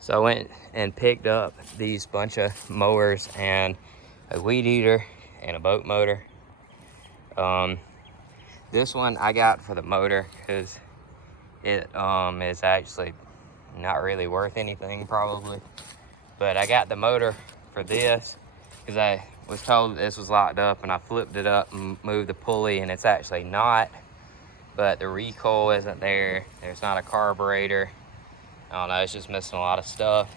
So I went and picked up these bunch of mowers and a weed eater and a boat motor. This one I got for the motor because it is actually not really worth anything probably. But I got the motor for this because I was told this was locked up, and I flipped it up and moved the pulley, and it's actually not. But the recoil isn't there. There's not a carburetor. I don't know, it's just missing a lot of stuff.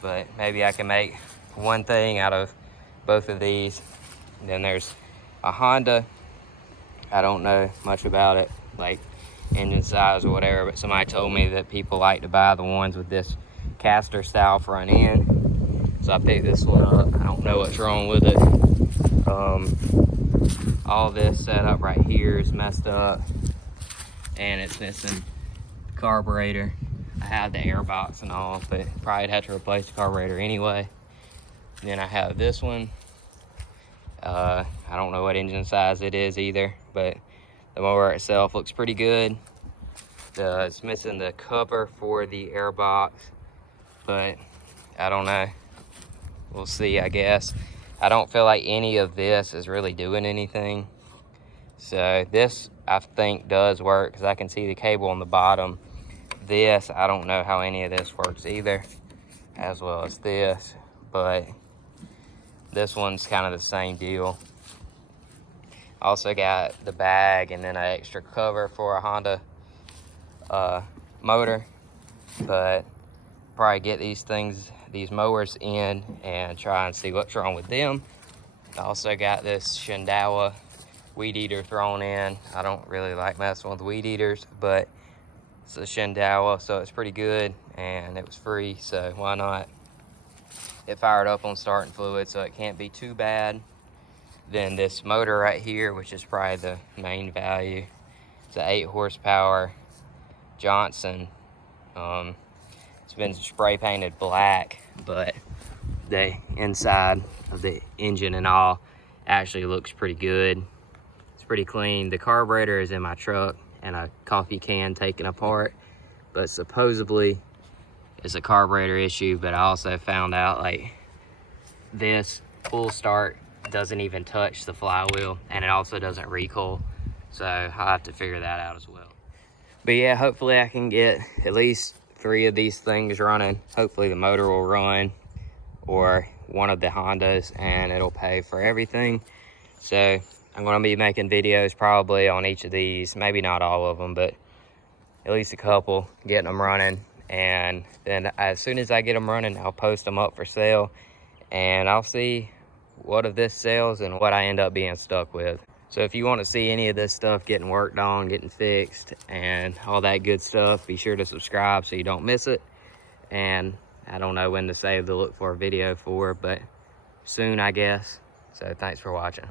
But maybe I can make one thing out of both of these. And then there's a Honda. I don't know much about it, like engine size or whatever, but somebody told me that people like to buy the ones with this caster style front end. So I picked this one up. I don't know what's wrong with it. All this setup right here is messed up, and it's missing the carburetor. I have the air box and all, but probably have to replace the carburetor anyway. And then I have this one. I don't know what engine size it is either, but the mower itself looks pretty good. It's missing the cover for the air box, but I don't know. We'll see, I guess. I don't feel like any of this is really doing anything. So this, I think, does work because I can see the cable on the bottom. This, I don't know how any of this works either, as well as this, but this one's kind of the same deal. Also got the bag and then an extra cover for a Honda motor, but probably get these mowers in and try and see what's wrong with them. I also got this Shendawa weed eater thrown in. I don't really like messing with weed eaters, but it's a Shendawa, so it's pretty good, and it was free, so why not? It fired up on starting fluid, so it can't be too bad. Then this motor right here, which is probably the main value, it's an 8 horsepower Johnson. It's been spray painted black, but the inside of the engine and all actually looks pretty good. It's pretty clean. The carburetor is in my truck and a coffee can taken apart, but supposedly it's a carburetor issue. But I also found out like this full start doesn't even touch the flywheel, and it also doesn't recoil, so I'll have to figure that out as well. But yeah, hopefully I can get at least 3 of these things running. Hopefully the motor will run, or one of the Hondas, and it'll pay for everything. So I'm going to be making videos probably on each of these, maybe not all of them, but at least a couple, getting them running. And then as soon as I get them running, I'll post them up for sale, and I'll see what of this sells and what I end up being stuck with. So if you want to see any of this stuff getting worked on, getting fixed, and all that good stuff, be sure to subscribe so you don't miss it. And I don't know when to save the look for a video for, but soon, I guess. So thanks for watching.